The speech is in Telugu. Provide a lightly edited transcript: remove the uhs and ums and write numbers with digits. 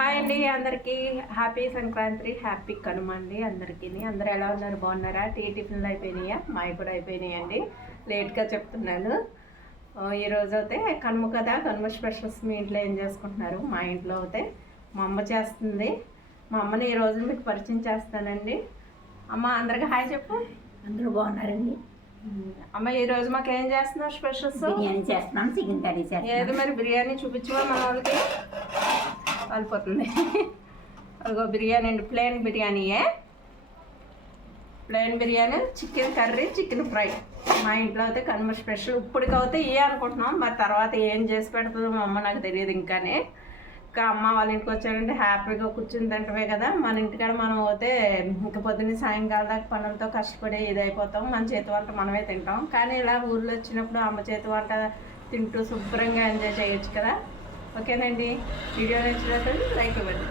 హాయ్ అండి, అందరికీ హ్యాపీ సంక్రాంతి, హ్యాపీ కనుమ అండి. అందరూ ఎలా ఉన్నారు? బాగున్నారా? టిఫిన్లు అయిపోయినాయా? మావి కూడా అయిపోయినాయండి. లేట్గా చెప్తున్నాను. ఈరోజు అయితే కనుమ కదా, కనుమ స్పెషల్స్ మీ ఇంట్లో ఏం చేసుకుంటున్నారు? మా ఇంట్లో అయితే మా అమ్మ చేస్తుంది. మా అమ్మని ఈరోజు మీకు పరిచయం చేస్తానండి. అమ్మ, అందరికి హాయ్ చెప్పు. అందరూ బాగున్నారండి. అమ్మ, ఈరోజు మాకు ఏం చేస్తున్నావు? స్పెషల్స్ బిర్యానీ చేస్తున్నాం, చికెన్ కర్రీ చేస్తున్నాం. ఏది మరి బిర్యానీ చూపించవా మన వాళ్ళకి? కాలిపోతుంది. అదిగో బిర్యానీ అండి, ప్లెయిన్ బిర్యానీయే. Plain biryani, chicken curry, chicken fry. మా ఇంట్లో అయితే కనుమ స్పెషల్. ఇప్పటికైతే ఇవే అనుకుంటున్నాం, మరి తర్వాత ఏం చేసి పెడుతుందో మా అమ్మ నాకు తెలియదు. ఇంకా అమ్మ వాళ్ళ ఇంటికి వచ్చారంటే హ్యాపీగా కూర్చుని తింటమే కదా. మన ఇంటికాడ మనం పోతే ఇంకా పొద్దున్న సాయంకాలం దాకా పనులతో కష్టపడి ఇదైపోతాం. మన చేతి వంట మనమే తింటాం. కానీ ఇలా ఊర్లో వచ్చినప్పుడు అమ్మ చేతి వంట తింటూ శుభ్రంగా ఎంజాయ్ చేయొచ్చు కదా. ఓకేనండి, వీడియో నచ్చినట్లయితే లైక్ ఇవ్వండి.